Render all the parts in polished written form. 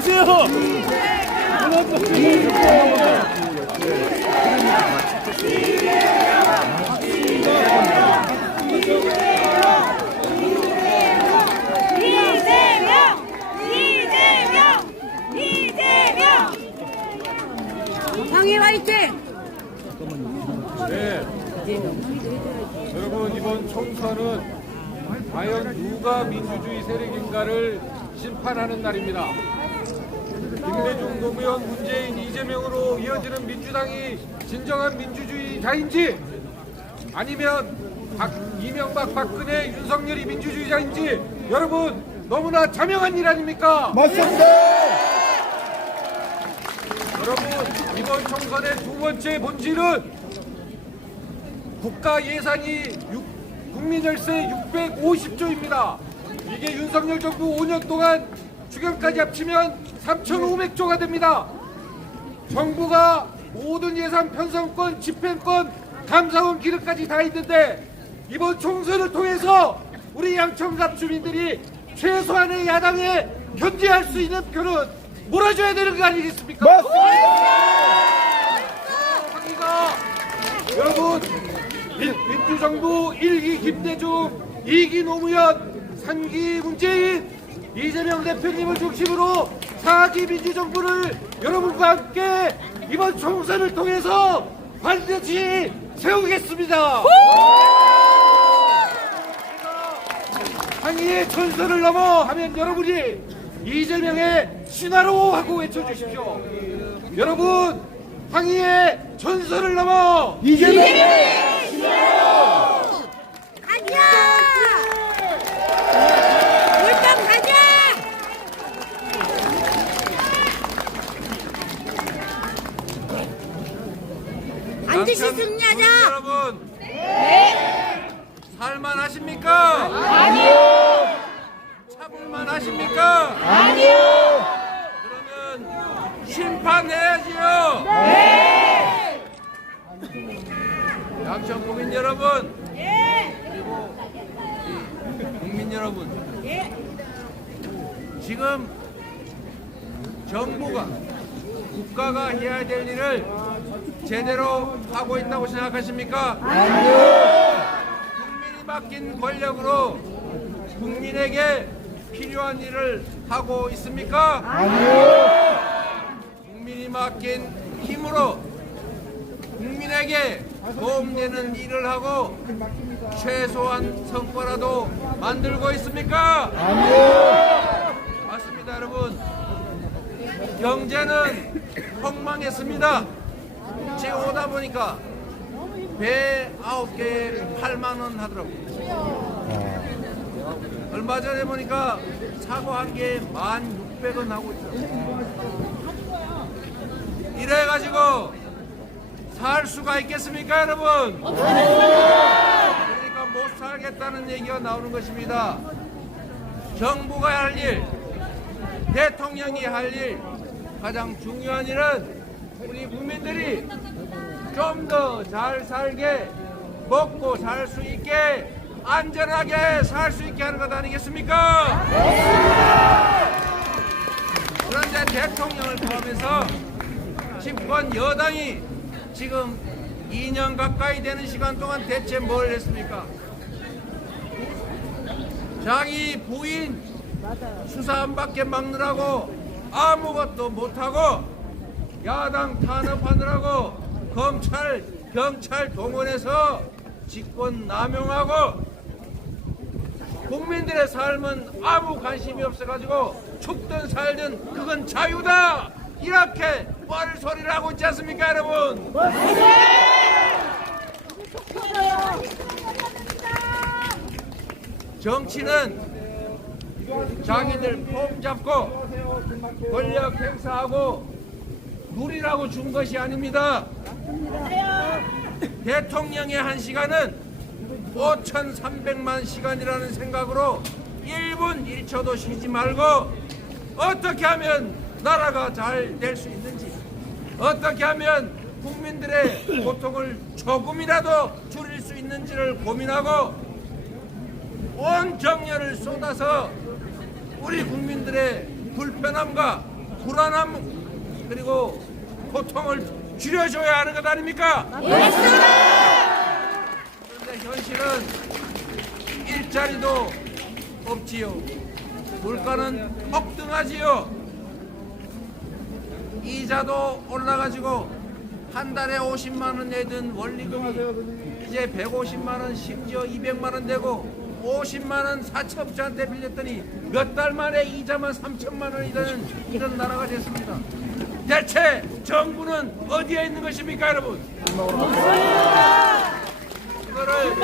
마세요. 황희 화이팅! 네. 여러분, 이번 총선은 과연 누가 민주주의 세력인가를 심판하는 날입니다. 김대중, 노무현, 문재인, 이재명으로 이어지는 민주당이 진정한 민주주의자인지 아니면 이명박, 박근혜, 윤석열이 민주주의자인지 여러분 너무나 자명한 일 아닙니까? 맞습니다. 여러분, 이번 총선의 두 번째 본질은 국가 예산이 국민열세 650조입니다. 이게 윤석열 정부 5년 동안 추경까지 합치면 3,500조가 됩니다. 정부가 모든 예산 편성권, 집행권, 감사원 기능까지 다 있는데 이번 총선을 통해서 우리 양천갑 주민들이 최소한의 야당에 견제할 수 있는 표는 몰아줘야 되는 거 아니겠습니까? 항의가 여러분 민주정부 1기 김대중, 2기 노무현, 3기 문재인, 이재명 대표님을 중심으로 4기 민주정부를 여러분과 함께 이번 총선을 통해서 반드시 세우겠습니다. 항의의 전선을 넘어 하면 여러분이 이재명의 신하로 하고 외쳐주십시오. 여러분, 항의의 전선을 넘어 이재명의 신하로! 가자! 물방 가자! 반드시 승리하자! 여러분, 살만하십니까? 아니요! 참을만 하십니까? 아니요! 그러면 심판해야지요. 네! 양천 국민 여러분, 그리고 국민 여러분, 지금 정부가 국가가 해야 될 일을 제대로 하고 있다고 생각하십니까? 국민이 맡긴 권력으로 국민에게 필요한 일을 하고 있습니까? 국민이 맡긴 힘으로 국민에게 도움되는 일을 하고 최소한 성과라도 만들고 있습니까? 맞습니다, 여러분. 경제는 폭망했습니다. 지금 오다 보니까 배 9개에 8만 원 하더라고요. 얼마 전에 보니까 사과 한 개에 1,600원 하고 있어요. 이래가지고 살 수가 있겠습니까, 여러분? 그러니까 못 살겠다는 얘기가 나오는 것입니다. 정부가 할 일, 대통령이 할 일, 가장 중요한 일은 우리 국민들이 좀 더 잘 살게, 먹고 살 수 있게, 안전하게 살 수 있게 하는 것 아니겠습니까? 그런데 대통령을 포함해서 집권 여당이 지금 2년 가까이 되는 시간 동안 대체 뭘 했습니까? 자기 부인 수사 안 받게 막느라고 아무것도 못하고 야당 탄압하느라고 검찰, 경찰 동원해서 직권 남용하고 국민들의 삶은 아무 관심이 없어가지고 죽든 살든 그건 자유다! 이렇게 뻘소리를 하고 있지 않습니까, 여러분? 정치는 자기들 폼 잡고 권력 행사하고 누리라고 준 것이 아닙니다. 대통령의 한 시간은 5,300만 시간이라는 생각으로 1분 1초도 쉬지 말고 어떻게 하면 나라가 잘 될 수 있는지, 어떻게 하면 국민들의 고통을 조금이라도 줄일 수 있는지를 고민하고 온 정열을 쏟아서 우리 국민들의 불편함과 불안함 그리고 고통을 줄여줘야 하는 것 아닙니까? 그런데 현실은 일자리도 없지요. 물가는 폭등하지요. 이자도 올라가지고 한 달에 50만 원 내던 원리금이 이제 150만 원 심지어 200만 원 되고 50만 원 사채업자한테 빌렸더니 몇 달 만에 이자만 3천만 원이 되는 이런 나라가 됐습니다. 대체 정부는 어디에 있는 것입니까, 여러분? 이거를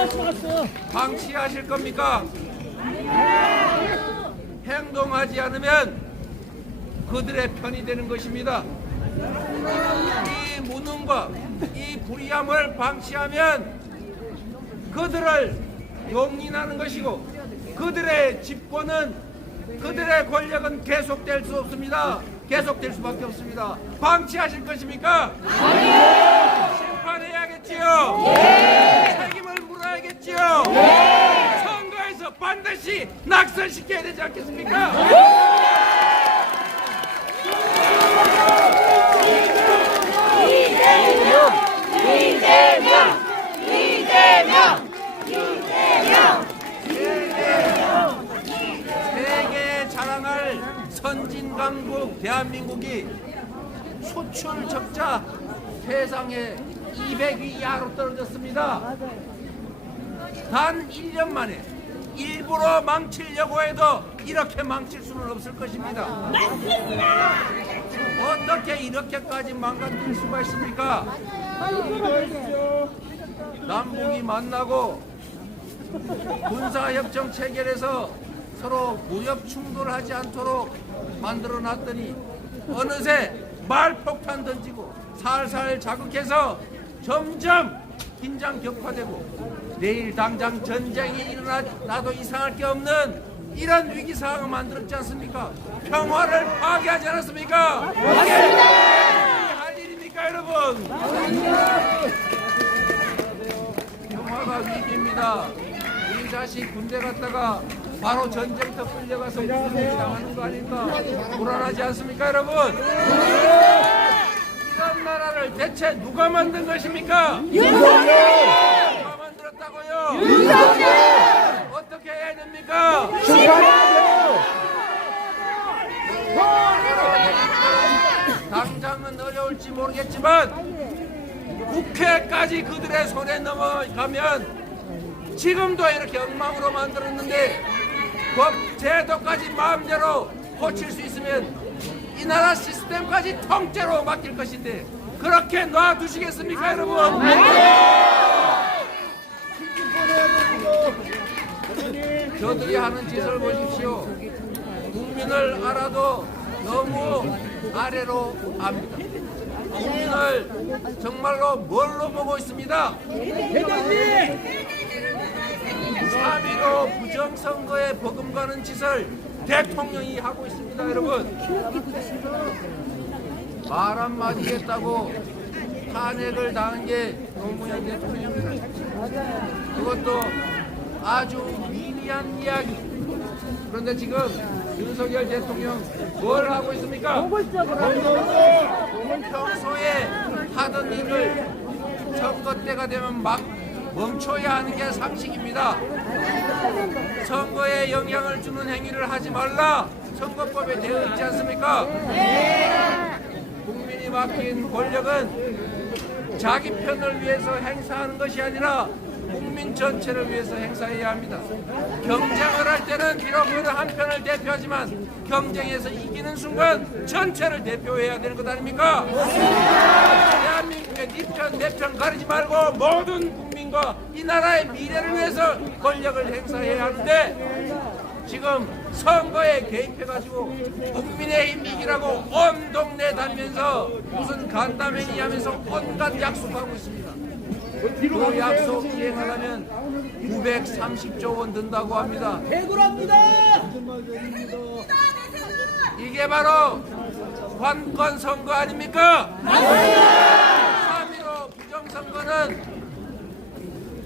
방치하실 겁니까? 행동하지 않으면 그들의 편이 되는 것입니다. 이 무능과 이 불의함을 방치하면 그들을 용인하는 것이고 그들의 집권은 그들의 권력은 계속될 수 없습니다. 계속될 수밖에 없습니다. 방치하실 것입니까? 심판해야겠지요. 책임을 물어야겠지요. 선거에서 반드시 낙선시켜야 되지 않겠습니까? 세계에 자랑할 선진강국 대한민국이 수출 적자 세상에 200위 이하로 떨어졌습니다. 단 1년 만에 일부러 망치려고 해도 이렇게 망칠 수는 없을 것입니다. 어떻게 이렇게까지 망가뜨릴 수가 있습니까? 남북이 만나고 군사협정 체결해서 서로 무력 충돌하지 않도록 만들어 놨더니 어느새 말폭탄 던지고 살살 자극해서 점점 긴장 격화되고 내일 당장 전쟁이 일어나도 이상할 게 없는 이런 위기 상황을 만들었지 않습니까? 평화를 파괴하지 않았습니까? 맞습니다. 할 일입니까, 여러분? 평화가 위기입니다. 이 자식 군대 갔다가 바로 전쟁터 끌려가서 무슨 일이 당하는 거 아닌가? 불안하지 않습니까, 여러분? 이런 나라를 대체 누가 만든 것입니까? 윤석열! 누가 만들었다고요? 윤석열! 어떻게 해야 됩니까? 심판해야 당장은 어려울지 모르겠지만 국회까지 그들의 손에 넘어가면 지금도 이렇게 엉망으로 만들었는데 법 제도까지 마음대로 고칠 수 있으면 이 나라 시스템까지 통째로 맡길 것인데 그렇게 놔두시겠습니까, 여러분? 저들이 하는 짓을 보십시오. 국민을 알아도 너무 아래로 압니다. 국민을 정말로 뭘로 보고 있습니다. 3.15 부정선거에 버금가는 짓을 대통령이 하고 있습니다, 여러분. 말 한마디 했다고 탄핵을 당한 게 노무현 대통령입니다. 그것도 아주 미미한 이야기. 그런데 지금 윤석열 대통령 뭘 하고 있습니까? 평소에 하던 일을 선거 때가 되면 막 멈춰야 하는 게 상식입니다. 선거에 영향을 주는 행위를 하지 말라. 선거법에 되어 있지 않습니까? 국민이 맡긴 권력은 자기 편을 위해서 행사하는 것이 아니라 국민 전체를 위해서 행사해야 합니다. 경쟁을 할 때는 비록 어느 한 편을 대표하지만 경쟁에서 이기는 순간 전체를 대표해야 되는 것 아닙니까? 대한민국의 네 편, 내 편 가리지 말고 모든 국민과 이 나라의 미래를 위해서 권력을 행사해야 하는데 지금 선거에 개입해가지고 국민의힘 이기라고 온 동네 다니면서 무슨 간담회니 하면서 온갖 약속하고 있습니다. 그 약속 이행하려면 930조 원 든다고 합니다. 대굴합니다. 이게 바로 관권 선거 아닙니까? 3.15 부정선거는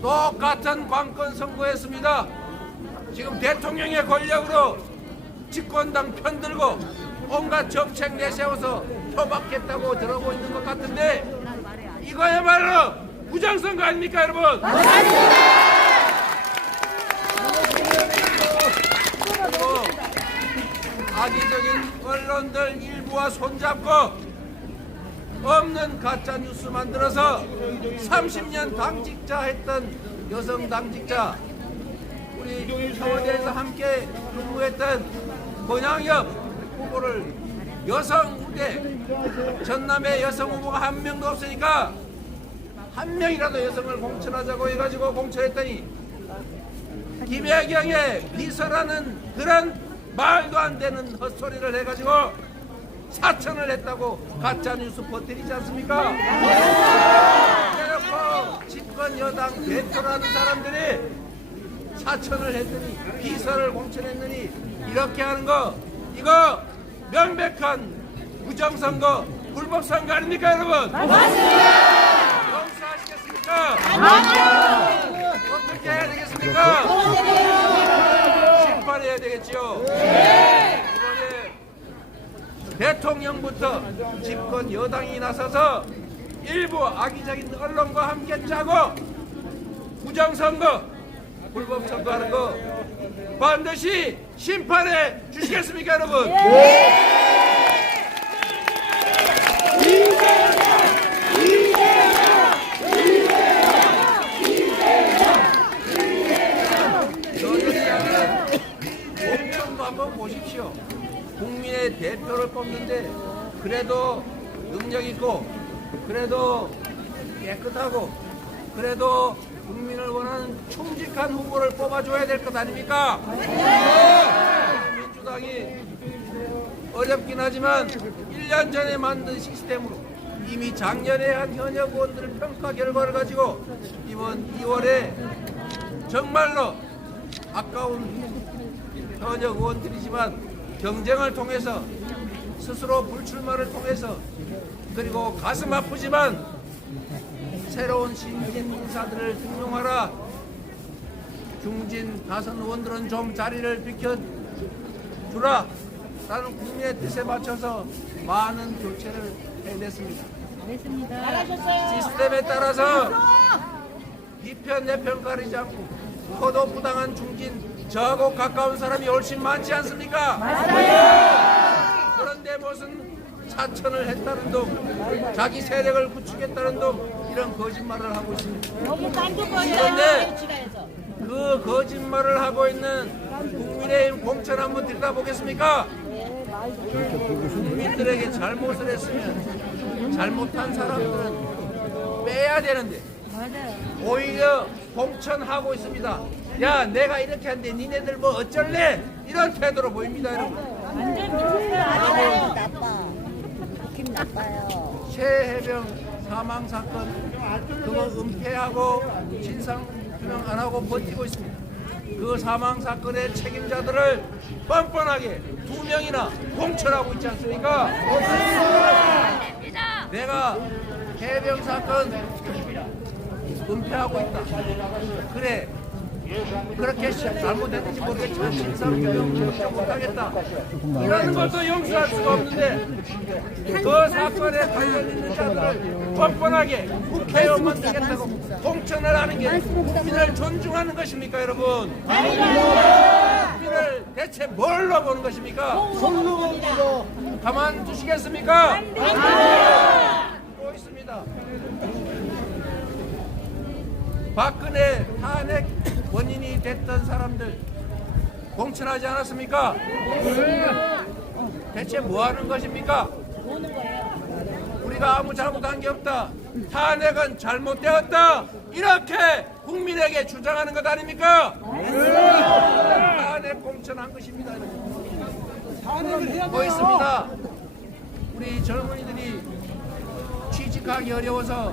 똑같은 관권 선거였습니다. 지금 대통령의 권력으로 집권당 편들고 온갖 정책 내세워서 협박했다고 들어보고 있는 것 같은데 이거야말로 부정선거 아닙니까 여러분? 그리고 악의적인 언론들 일부와 손잡고 없는 가짜 뉴스 만들어서 30년 당직자 했던 여성 당직자 우리 청와대에서 함께 근무했던 권양엽 후보를 여성 후대 전남의 여성 후보가 한 명도 없으니까 한 명이라도 여성을 공천하자고 해가지고 공천했더니 김혜경의 비서라는 그런 말도 안 되는 헛소리를 해가지고 사천을 했다고 가짜 뉴스 퍼뜨리지 않습니까? 그래놓고 집권 여당 대표라는 사람들이 사천을 했더니 비서를 공천했느니 이렇게 하는 거 이거 명백한 부정선거 불법선거 아닙니까 여러분? 맞습니다. 용서하시겠습니까? 어떻게 해야 되겠습니까? 심판해야 되겠지요. 이번에 대통령부터 집권 여당이 나서서 일부 악의적인 언론과 함께 짜고 부정선거 불법선거하는 거 반드시 심판해 주시겠습니까 여러분? 저들이 하는 공천도 한번 보십시오. 국민의 대표를 뽑는데 그래도 능력 있고 그래도 깨끗하고 그래도 국민을 원하는 충직한 후보를 뽑아줘야 될 것 아닙니까? 민주당이 어렵긴 하지만 1년 전에 만든 시스템으로 이미 작년에 한 현역 의원들 평가 결과를 가지고 이번 2월에 정말로 아까운 현역 의원들이지만 경쟁을 통해서 스스로 불출마를 통해서 그리고 가슴 아프지만 새로운 신진 인사들을 등용하라. 중진 다선 의원들은 좀 자리를 비켜주라. 라는 국민의 뜻에 맞춰서 많은 교체를 해냈습니다. 시스템에 따라서 이편 내편 가리지 않고 포도 부당한 중진 저하고 가까운 사람이 훨씬 많지 않습니까? 맞아요. 그런데 무슨 사천을 했다는 둥 자기 세력을 구축했다는 둥 이런 거짓말을 하고 있습니다. 그런데 그 거짓말을 하고 있는 국민의힘 공천 한번 들여다보겠습니까? 국민들에게 잘못을 했으면 잘못한 사람들은 빼야 되는데 오히려 공천하고 있습니다. 야 내가 이렇게 하는데 니네들 뭐 어쩔래? 이런 태도로 보입니다 여러분. 맞아요. 나빠. 기분 나빠요. 최혜병 사망 사건 그거 은폐하고 진상 규명 안 하고 버티고 있습니다. 그 사망 사건의 책임자들을 뻔뻔하게 2명이나 공천하고 있지 않습니까? 내가 해병 사건 은폐하고 있다. 그래. 그렇게 잘못했는지 모르겠지만 진상 규명 못하겠다. 이러는 것도 용서할 수가 없는데 그 사건에 관련 있는 자들을 뻔뻔하게 국회의원만 되겠다고 공천을 하는 게 국민을 존중하는 것입니까 여러분? 국민을 대체 뭘로 보는 것입니까? 가만 두시겠습니까? 또 있습니다. 박근혜 탄핵 원인이 됐던 사람들 공천하지 않았습니까? 대체 뭐 하는 것입니까? 우리가 아무 잘못한 게 없다. 탄핵은 잘못되었다. 이렇게 국민에게 주장하는 것 아닙니까? 탄핵 공천한 것입니다. 뭐 있습니다. 우리 젊은이들이 취직하기 어려워서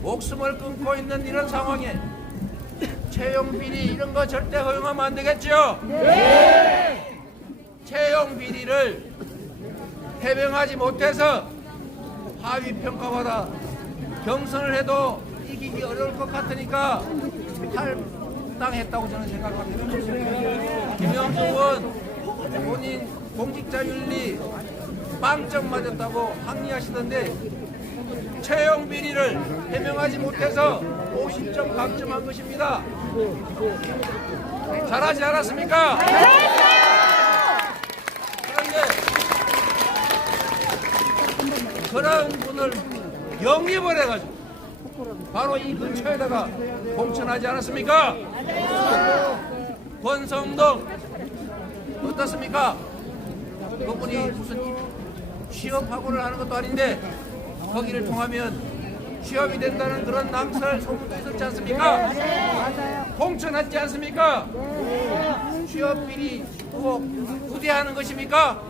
목숨을 끊고 있는 이런 상황에 채용 비리 이런 거 절대 허용하면 안 되겠죠? 네. 채용 비리를 해명하지 못해서 하위 평가받아 경선을 해도 이기기 어려울 것 같으니까 탈당했다고 저는 생각합니다. 김영수 의원 본인 공직자 윤리 빵점 맞았다고 항의하시던데 채용 비리를 해명하지 못해서 50점 감점한 것입니다. 잘하지 않았습니까? 그런데 그런 분을 영입을 해가지고 바로 이 근처에다가 공천하지 않았습니까? 권성동 어떻습니까? 그분이 무슨 취업학원을 하는 것도 아닌데 거기를 통하면 취업이 된다는 그런 낭설 소문도 있었지 않습니까? 공천하지 않습니까? 취업 비리 후보 후대하는 것입니까?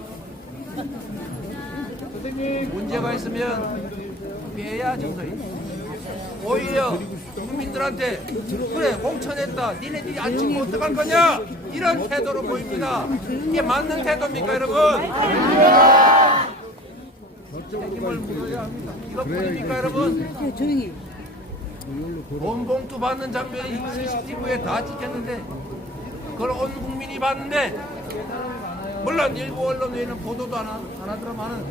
문제가 있으면 빼야 정서이. 오히려 국민들한테 그래 공천했다 니네들이 안 찍고 어떡할 거냐 이런 태도로 보입니다. 이게 맞는 태도입니까 여러분? 책임을 물어야 합니다. 이것뿐입니까 여러분? 조용히. 돈 봉투 받는 장면이 CCTV에 다 찍혔는데 그걸 온 국민이 봤는데 물론 일부 언론 외에는 보도도 안 하더만은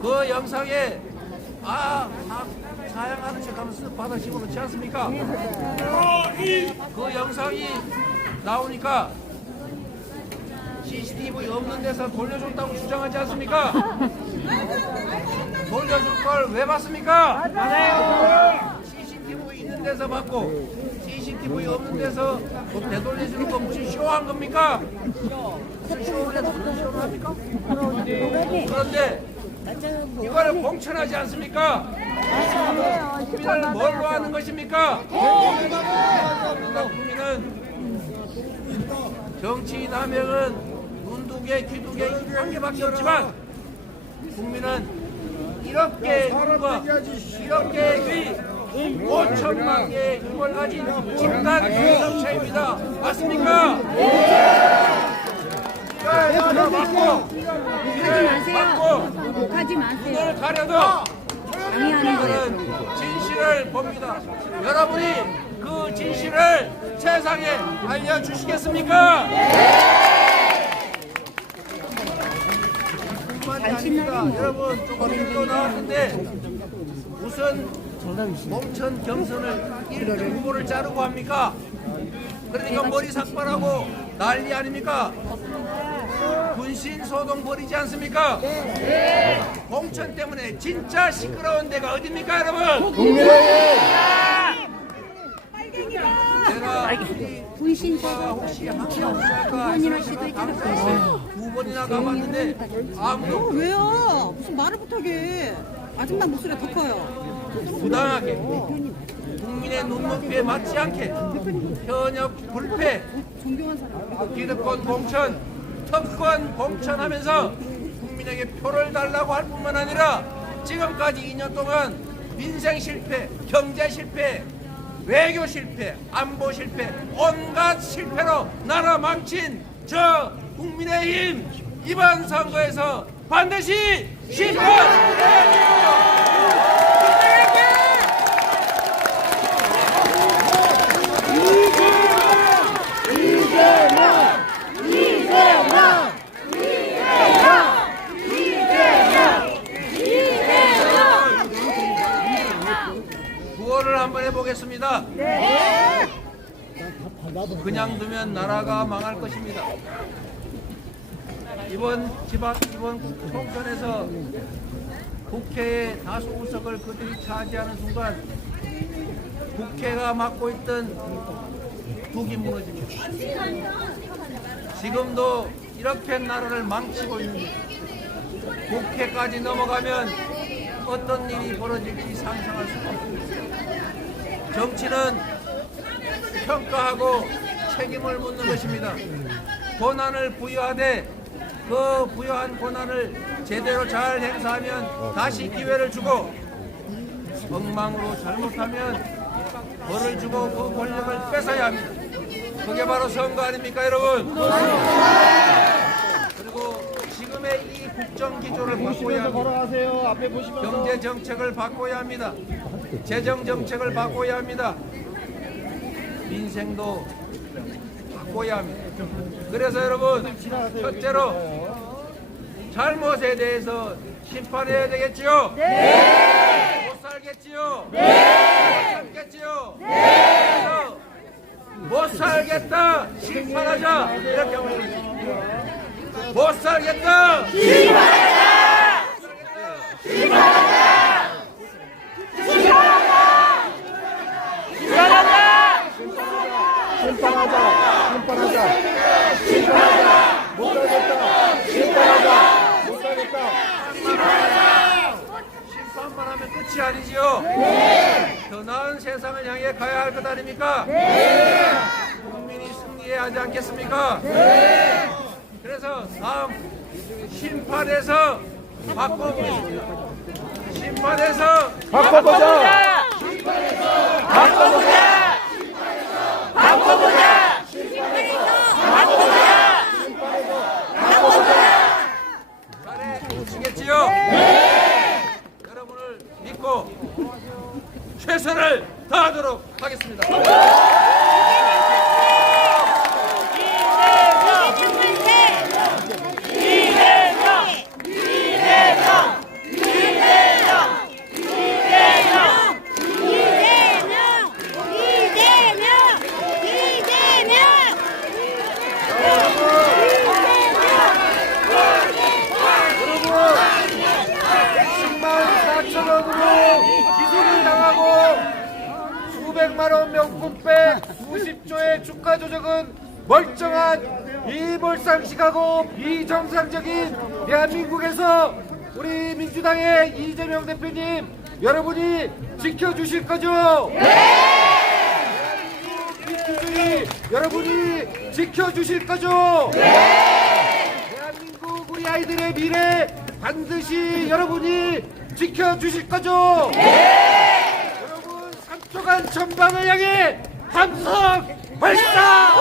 그 영상에 사양하는 척하면서 받아 집어넣지 않습니까? 그 영상이 나오니까 CCTV 없는 데서 돌려줬다고 주장하지 않습니까? 돌려줄 걸 왜 받습니까? CCTV 있는 데서 받고 CCTV 없는 데서 되돌려주는 거 무슨 쇼한 겁니까? 무슨 쇼를 해서 그런 쇼를 합니까? 그런데 이거를 공천하지 않습니까? 국민을 뭘로 하는 것입니까? 국민은 정치인 한 명은 눈 두 개, 귀 두 개, 한 개밖에 없지만 국민은 1억 개의 눈과 1억 개의 귀, 5천만 개의 힘을 가진 집단 공동체입니다. 맞습니까? 맞고 하지 마세요. 눈을 가려도 강의하는 거예요. 저는 진실을 봅니다. 여러분이 그 진실을 세상에 알려주시겠습니까? 뿐만이 아닙니다. 여러분 조금 전도 나왔는데 무슨 공천 경선을 1등 후보를 자르고 합니까? 그러니까 머리 삭발하고 난리 아닙니까? 군신 소동 벌이지 않습니까? 공천 때문에 진짜 시끄러운 데가 어딥니까 여러분? 제가 분신 혹시 한국사가 두 번이나 가봤는데 아무도 왜요? 무슨 말을 못하게. 아줌마 목소리가 더 커요. 부당하게 국민의 눈높이에 맞지 않게 현역 불패 기득권 공천 특권 공천하면서 국민에게 표를 달라고 할 뿐만 아니라 지금까지 2년 동안 민생 실패, 경제 실패, 외교 실패, 안보 실패, 온갖 실패로 나라 망친 저 국민의힘 이번 선거에서 반드시 실패해야죠. 구호를 한번 해보겠습니다. 그냥 두면 나라가 망할 것입니다. 이번 총선에서 국회의 다수 의석을 그들이 차지하는 순간 국회가 맡고 있던 둑이 무너집니다. 지금도 이렇게 나라를 망치고 있는데 국회까지 넘어가면 어떤 일이 벌어질지 상상할 수가 없습니다. 정치는 평가하고 책임을 묻는 것입니다. 권한을 부여하되 그 부여한 권한을 제대로 잘 행사하면 다시 기회를 주고 엉망으로 잘못하면 벌을 주고 그 권력을 뺏어야 합니다. 그게 바로 선거 아닙니까 여러분? 그리고 지금의 이 국정 기조를 바꿔야 합니다. 경제 정책을 바꿔야 합니다. 재정 정책을 바꿔야 합니다. 민생도 바꿔야 합니다. 그래서 여러분 첫째로 잘못에 대해서 심판해야 되겠지요? 네! 못 살겠지요? 네! 못 살겠지요? 네! 그래서 못 살겠다 심판하자 이렇게 말했습니다. 못 살겠다 심판하자! 심판하자! 심판하자. 못 살겠다. 심판하자. 못 살겠다. 심판만 하면 끝이 아니지요? 네. 더 나은 세상을 향해 가야 할 것 아닙니까? 네. 국민이 승리해야 하지 않겠습니까? 네. 그래서 다음 심판에서 바꿔보겠습니다. 심판에서 바꿔보자. 바꿔보자! 바꿔보자! 잘해 주시겠지요? 네! 여러분을 믿고 최선을 다하도록 하겠습니다. 기소를 당하고 수백만 원 명품백 수십조의 주가 조작은 멀쩡한 비몰상식하고 비정상적인 대한민국에서 우리 민주당의 이재명 대표님 여러분이 지켜주실 거죠? 대한민국 민주주의 여러분이 지켜주실 거죠? 대한민국 우리 아이들의 미래 반드시 여러분이 지켜주실 거죠? 여러분 3초간 전방을 향해 함성 발사!